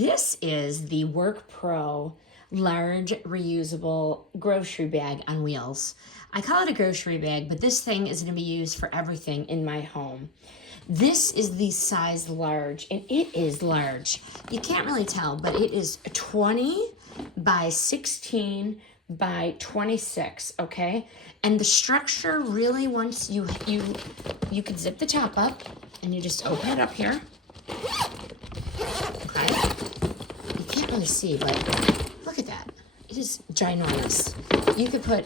This is the WORKPRO large reusable grocery bag on wheels. I call it a grocery bag, but this thing is going to be used for everything in my home. This is the size large, and it is large. You can't really tell, but it is 20 by 16 by 26, okay? And the structure really, once you could zip the top up, and you just open it up here. Okay? You can't really see, but look at that. It is ginormous. You could put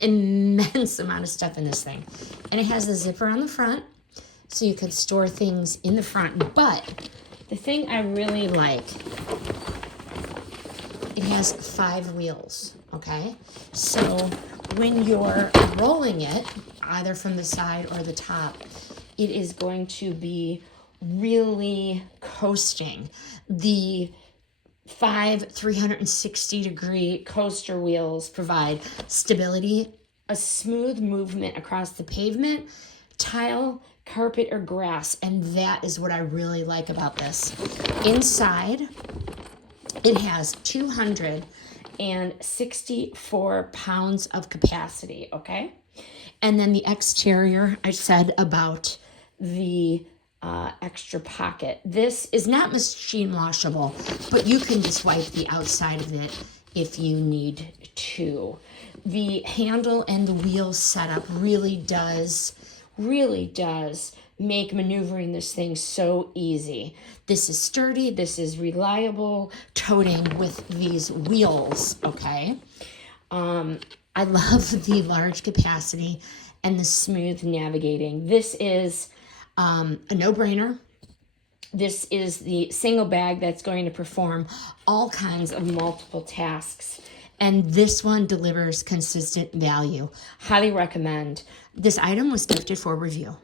immense amount of stuff in this thing. And it has the zipper on the front, so you could store things in the front. But the thing I really like, it has 5 wheels, okay? So when you're rolling it, either from the side or the top, it is going to be really coasting. The 5 360-degree coaster wheels provide stability, a smooth movement across the pavement, tile, carpet, or grass, and that is what I really like about this. Inside, it has 264 pounds of capacity, okay? And then the exterior, I said about the extra pocket. This is not machine washable, but you can just wipe the outside of it if you need to. The handle and the wheel setup really does make maneuvering this thing so easy. This is sturdy, this is reliable, toting with these wheels, okay? I love the large capacity and the smooth navigating. This is a no-brainer. This is the single bag that's going to perform all kinds of multiple tasks. And this one delivers consistent value. Highly recommend. This item was gifted for review.